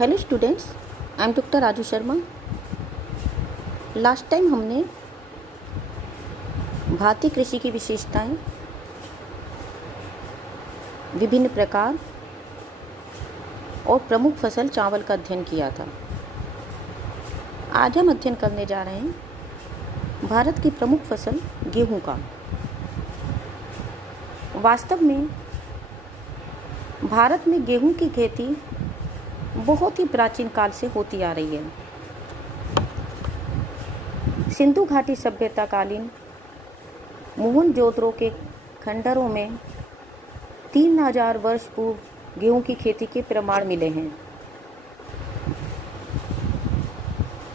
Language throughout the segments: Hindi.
Hello students, I am doctor Raju Sharma. Last time हमने भारतीय कृषि की विशेषताएं, विभिन्न प्रकार और प्रमुख फसल चावल का अध्ययन किया था। आज हम अध्ययन करने जा रहे हैं भारत की प्रमुख फसल गेहूं का। वास्तव में भारत में गेहूं की खेती बहुत ही प्राचीन काल से होती आ रही है। सिंधु घाटी सभ्यता कालीन मोहनजोदड़ो के खंडरों में 3000 वर्ष पूर्व गेहूं की खेती के प्रमाण मिले हैं।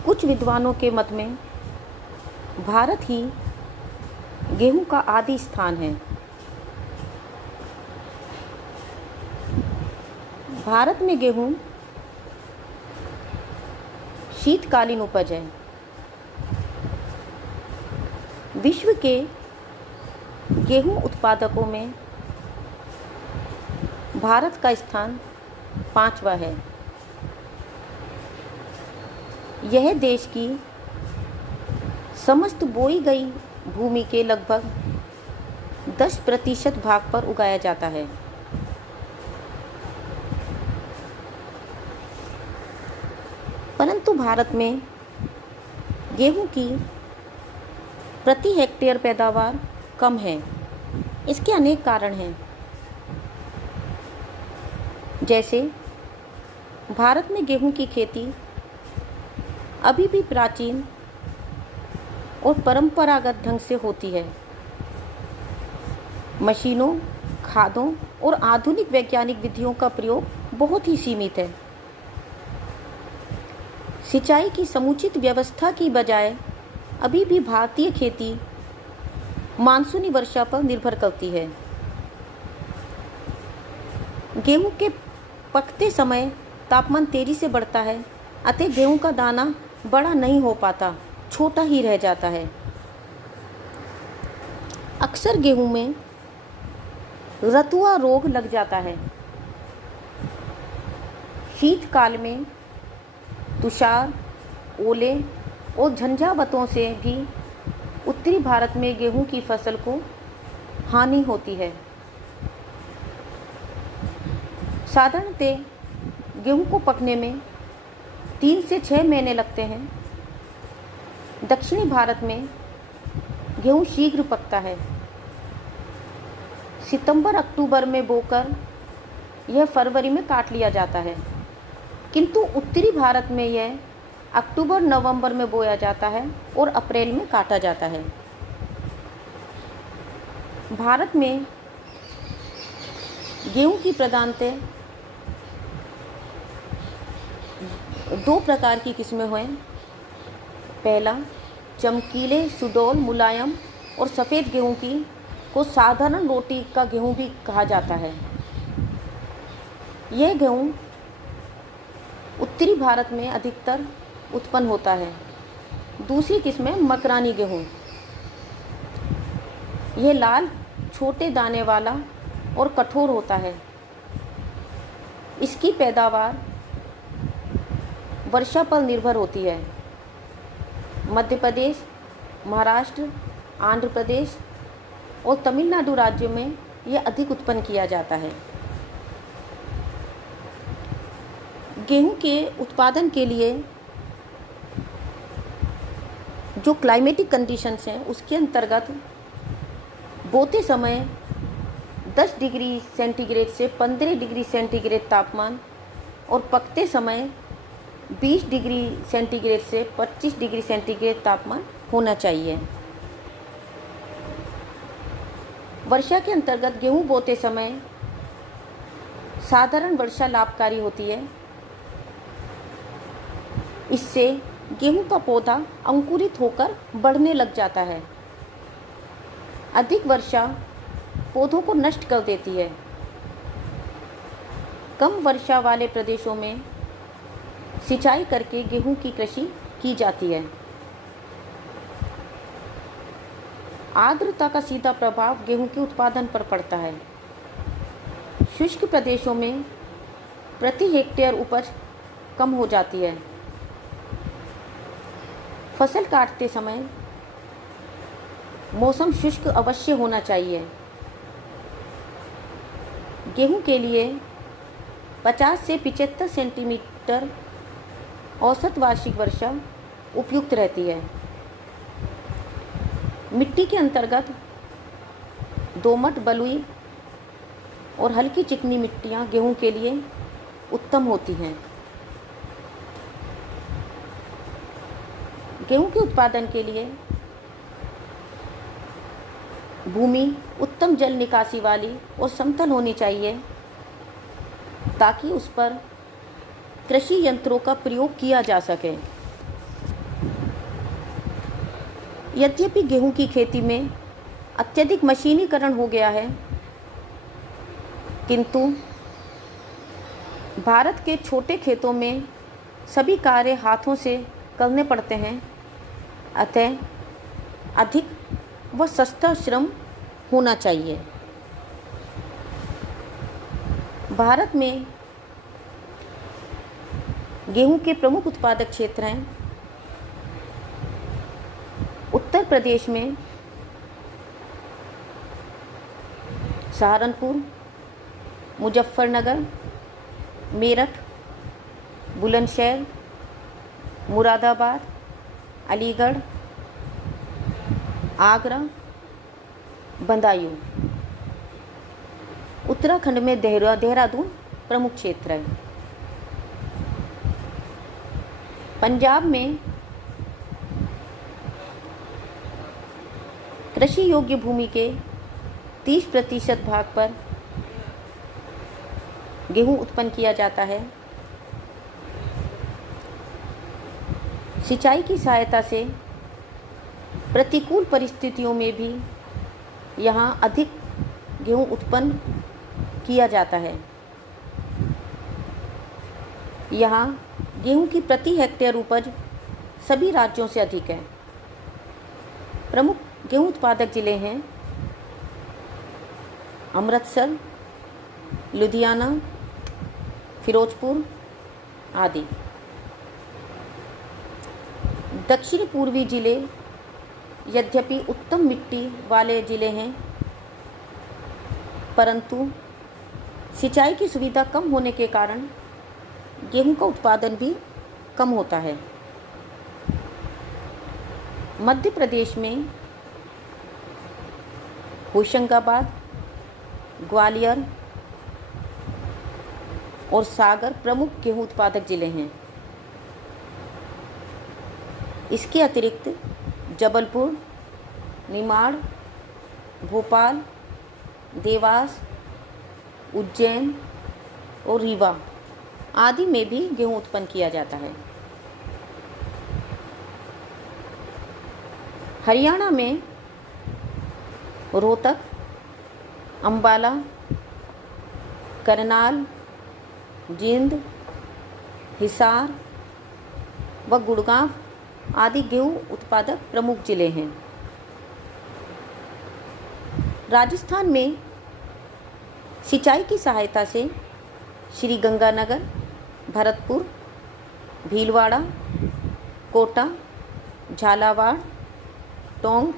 कुछ विद्वानों के मत में भारत ही गेहूं का आदि स्थान है। भारत में गेहूं शीतकालीन उपज है। विश्व के गेहूं उत्पादकों में भारत का स्थान 5वां है। यह देश की समस्त बोई गई भूमि के लगभग 10% भाग पर उगाया जाता है। परंतु भारत में गेहूं की प्रति हेक्टेयर पैदावार कम है। इसके अनेक कारण हैं, जैसे भारत में गेहूं की खेती अभी भी प्राचीन और परंपरागत ढंग से होती है। मशीनों, खादों और आधुनिक वैज्ञानिक विधियों का प्रयोग बहुत ही सीमित है। सिंचाई की समुचित व्यवस्था की बजाय अभी भी भारतीय खेती मानसूनी वर्षा पर निर्भर करती है। गेहूं के पकते समय तापमान तेजी से बढ़ता है, अतः गेहूं का दाना बड़ा नहीं हो पाता, छोटा ही रह जाता है। अक्सर गेहूं में रतुआ रोग लग जाता है। शीतकाल में तुषार, ओले और झंझावातों से भी उत्तरी भारत में गेहूं की फसल को हानि होती है। साधारणतः गेहूं को पकने में 3 से 6 महीने लगते हैं। दक्षिणी भारत में गेहूं शीघ्र पकता है। सितंबर-अक्टूबर में बोकर यह फरवरी में काट लिया जाता है, किंतु उत्तरी भारत में यह अक्टूबर-नवंबर में बोया जाता है और अप्रैल में काटा जाता है। भारत में गेहूं की प्रधानतः 2 प्रकार की किस्में हैं। पहला, चमकीले, सुडौल, मुलायम और सफ़ेद गेहूं की को साधारण रोटी का गेहूं भी कहा जाता है। यह गेहूं उत्तरी भारत में अधिकतर उत्पन्न होता है। दूसरी किस्म है मकरानी गेहूं। यह लाल, छोटे दाने वाला और कठोर होता है। इसकी पैदावार वर्षा पर निर्भर होती है। मध्य प्रदेश, महाराष्ट्र, आंध्र प्रदेश और तमिलनाडु राज्यों में यह अधिक उत्पन्न किया जाता है। गेहूं के उत्पादन के लिए जो क्लाइमेटिक कंडीशंस हैं, उसके अंतर्गत बोते समय 10 डिग्री सेंटीग्रेड से 15 डिग्री सेंटीग्रेड तापमान और पकते समय 20 डिग्री सेंटीग्रेड से 25 डिग्री सेंटीग्रेड तापमान होना चाहिए। वर्षा के अंतर्गत गेहूं बोते समय साधारण वर्षा लाभकारी होती है। इससे गेहूं का पौधा अंकुरित होकर बढ़ने लग जाता है। अधिक वर्षा पौधों को नष्ट कर देती है। कम वर्षा वाले प्रदेशों में सिंचाई करके गेहूं की कृषि की जाती है। आर्द्रता का सीधा प्रभाव गेहूं के उत्पादन पर पड़ता है। शुष्क प्रदेशों में प्रति हेक्टेयर उपज कम हो जाती है। फसल काटते समय मौसम शुष्क अवश्य होना चाहिए। गेहूं के लिए 50 से 75 सेंटीमीटर औसत वार्षिक वर्षा उपयुक्त रहती है। मिट्टी के अंतर्गत दोमट, बलुई और हल्की चिकनी मिट्टियाँ गेहूं के लिए उत्तम होती हैं। गेहूं के उत्पादन के लिए भूमि उत्तम जल निकासी वाली और समतल होनी चाहिए ताकि उस पर कृषि यंत्रों का प्रयोग किया जा सके। यद्यपि गेहूं की खेती में अत्यधिक मशीनीकरण हो गया है, किंतु भारत के छोटे खेतों में सभी कार्य हाथों से करने पड़ते हैं, अतः अधिक व सस्ता श्रम होना चाहिए। भारत में गेहूं के प्रमुख उत्पादक क्षेत्र हैं। उत्तर प्रदेश में सहारनपुर, मुजफ्फरनगर, मेरठ, बुलंदशहर, मुरादाबाद, अलीगढ़, आगरा, बदायूं। उत्तराखंड में देहरादून प्रमुख क्षेत्र है। पंजाब में कृषि योग्य भूमि के 30% भाग पर गेहूं उत्पन्न किया जाता है। सिंचाई की सहायता से प्रतिकूल परिस्थितियों में भी यहाँ अधिक गेहूं उत्पन्न किया जाता है। यहाँ गेहूं की प्रति हेक्टेयर उपज सभी राज्यों से अधिक है। प्रमुख गेहूं उत्पादक जिले हैं अमृतसर, लुधियाना, फिरोजपुर आदि। दक्षिण पूर्वी जिले यद्यपि उत्तम मिट्टी वाले जिले हैं, परंतु सिंचाई की सुविधा कम होने के कारण गेहूं का उत्पादन भी कम होता है। मध्य प्रदेश में होशंगाबाद, ग्वालियर और सागर प्रमुख गेहूं उत्पादक जिले हैं। इसके अतिरिक्त जबलपुर, निमाड़, भोपाल, देवास, उज्जैन और रीवा आदि में भी गेहूं उत्पन्न किया जाता है। हरियाणा में रोहतक, अंबाला, करनाल, जींद, हिसार व गुड़गांव आदि गेहूं उत्पादक प्रमुख जिले हैं। राजस्थान में सिंचाई की सहायता से श्री गंगानगर, भरतपुर, भीलवाड़ा, कोटा, झालावाड़, टोंक,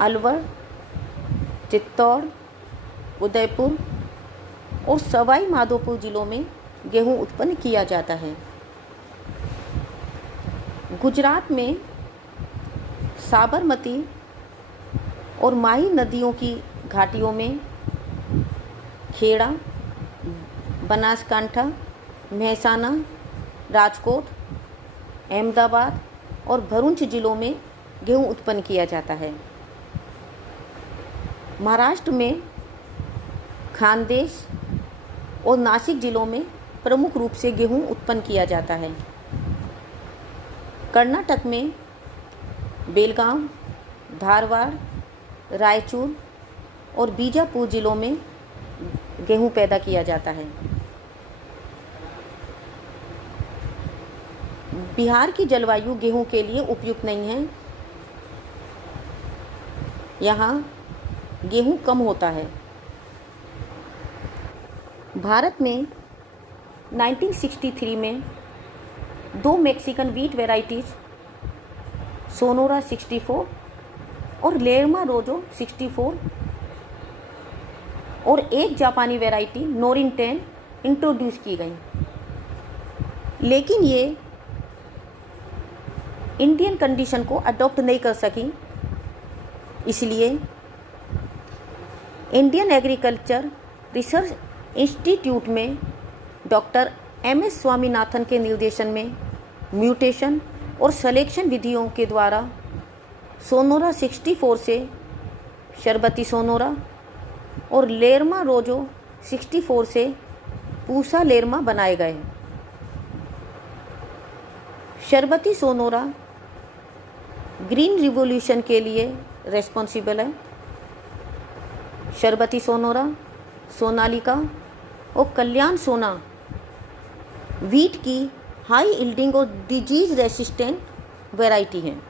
अलवर, चित्तौड़, उदयपुर और सवाई माधोपुर जिलों में गेहूं उत्पन्न किया जाता है। गुजरात में साबरमती और माही नदियों की घाटियों में खेड़ा, बनासकांठा, महसाना, राजकोट, अहमदाबाद और भरूच जिलों में गेहूं उत्पन्न किया जाता है। महाराष्ट्र में खानदेश और नासिक जिलों में प्रमुख रूप से गेहूं उत्पन्न किया जाता है। कर्नाटक में बेलगांव, धारवाड़, रायचूर और बीजापुर जिलों में गेहूं पैदा किया जाता है। बिहार की जलवायु गेहूं के लिए उपयुक्त नहीं है। यहाँ गेहूं कम होता है। भारत में 1963 में 2 मैक्सिकन वीट वेराइटीज़ सोनोरा 64 और लेरमा रोजो 64 और एक जापानी वैरायटी नोरिन 10 इंट्रोड्यूस की गई, लेकिन ये इंडियन कंडीशन को अडॉप्ट नहीं कर सकी। इसलिए इंडियन एग्रीकल्चर रिसर्च इंस्टीट्यूट में डॉक्टर MS स्वामीनाथन के निर्देशन में म्यूटेशन और सलेक्शन विधियों के द्वारा सोनोरा 64 से शरबती सोनोरा और लेरमा रोजो 64 से पूसा लेरमा बनाए गए। शरबती सोनोरा ग्रीन रिवॉल्यूशन के लिए रेस्पॉन्सिबल है। शरबती सोनोरा, सोनालिका और कल्याण सोना वीट की हाई यील्डिंग और डिजीज रेसिस्टेंट वैरायटी हैं।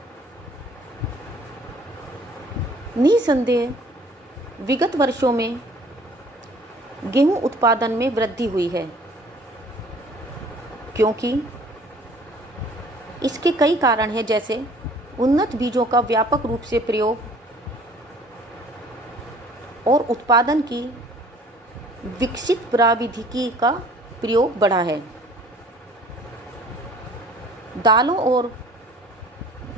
निसंदेह विगत वर्षों में गेहूं उत्पादन में वृद्धि हुई है, क्योंकि इसके कई कारण हैं, जैसे उन्नत बीजों का व्यापक रूप से प्रयोग और उत्पादन की विकसित प्रविधिकी का प्रयोग बढ़ा है। दालों और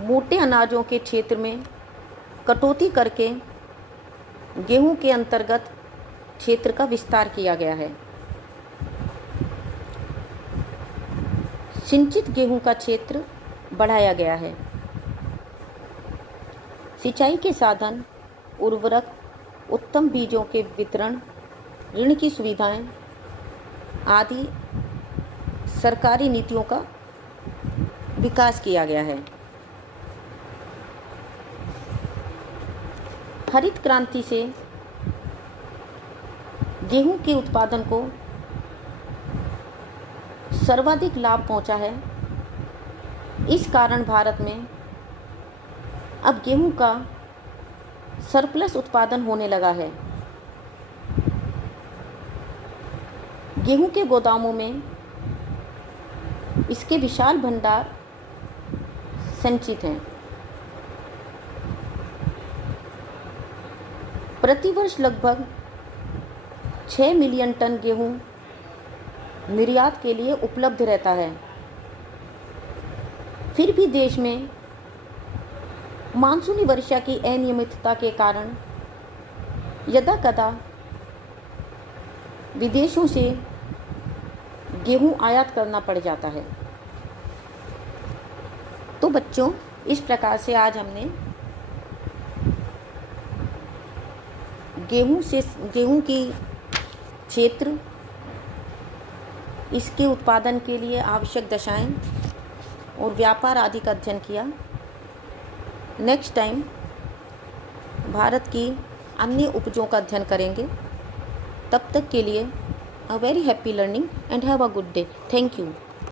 मोटे अनाजों के क्षेत्र में कटौती करके गेहूं के अंतर्गत क्षेत्र का विस्तार किया गया है। सिंचित गेहूं का क्षेत्र बढ़ाया गया है। सिंचाई के साधन, उर्वरक, उत्तम बीजों के वितरण, ऋण की सुविधाएं आदि सरकारी नीतियों का विकास किया गया है। हरित क्रांति से गेहूं के उत्पादन को सर्वाधिक लाभ पहुंचा है। इस कारण भारत में अब गेहूं का सरप्लस उत्पादन होने लगा है। गेहूं के गोदामों में इसके विशाल भंडार संचित हैं। प्रतिवर्ष लगभग 6 मिलियन टन गेहूं निर्यात के लिए उपलब्ध रहता है। फिर भी देश में मानसूनी वर्षा की अनियमितता के कारण यदाकदा विदेशों से गेहूं आयात करना पड़ जाता है। तो बच्चों, इस प्रकार से आज हमने गेहूं की क्षेत्र, इसके उत्पादन के लिए आवश्यक दशाएं और व्यापार आदि का अध्ययन किया। नेक्स्ट टाइम भारत की अन्य उपजों का अध्ययन करेंगे। तब तक के लिए a very happy learning and have a good day. Thank you.